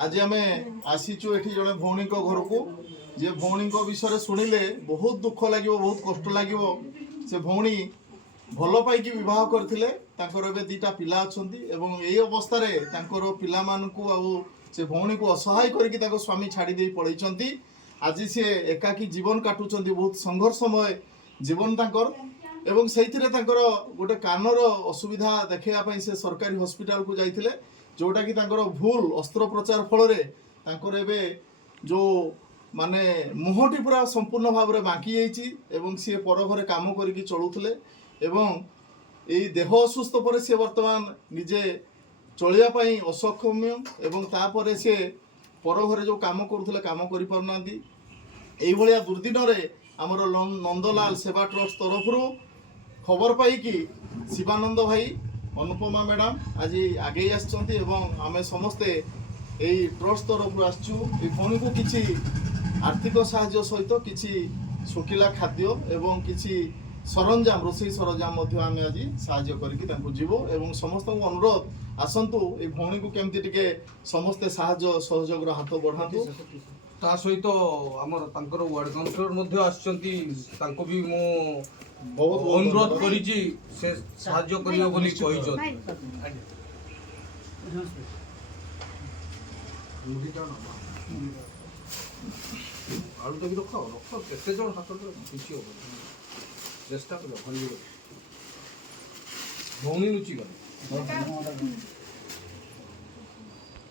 आज आम आसीचु एठी जने भौणी घर को जे भौणी विषय शुणिले बहुत दुख लगे बहुत कष्ट लगे। से भौणी भल पाई विवाह करथिले तांकर एबे दीटा पिला अछंती एवं एई अवस्था रे तांकर पिला मानकू आउ से भौणी को असहाय करके ताको स्वामी छाड़ी दे पड़ैछंती। आज से एकाकी जीवन काटुचंती बहुत संघर्षमय जीवन तांकर एवं सेइथिरे तांकर गोटे कानर असुविधा देखैया पई से सरकारी हॉस्पिटल को जाइथिले जोटा कि तांकर भूल अस्त्रोपचार फल रे तांकर एबे जो माने मुहटी पूरा संपूर्ण भाव में बांकी जाइछि एवं सी पर घरे काम करके चलुथिले एवं एई देह असुस्थ पर से वर्तमान निजे चलिया पई असक्षम्य एवं तापरे से पर घरे जो काम करुथिले काम करि परनांती। एई भलिया दुर्दिन रे हमर नंदलाल सेवा ट्रस्ट तरफ खबर पाई कि शिवानंद भाई अनुपमा मैडम आज आगे आसचंती एवं आमे समस्ते एई ट्रस्ट तरफ आसचु ए भौणी को किछि आर्थिक साहाय्य सहित किछि सुखिला खाद्य एवं किछि सरंजाम रोषेई सरंजाम आम आज साहाय्य करके जीवो एवं समस्त अनुरोध आसतु ए भौणी को केमती टिके समस्ते साहाय्य सहयोग हाथ बढ़ातु। ता सहित आमर तांकर वार्ड काउंसिलर मध्ये आछंती तांको भी मो बहुत अनुरोध करिछि से साहाय्य करियो बोली कहिछो। आलू तक रख केते जण हाथ किछि हो चेष्टा करो भौणी रुचि गले।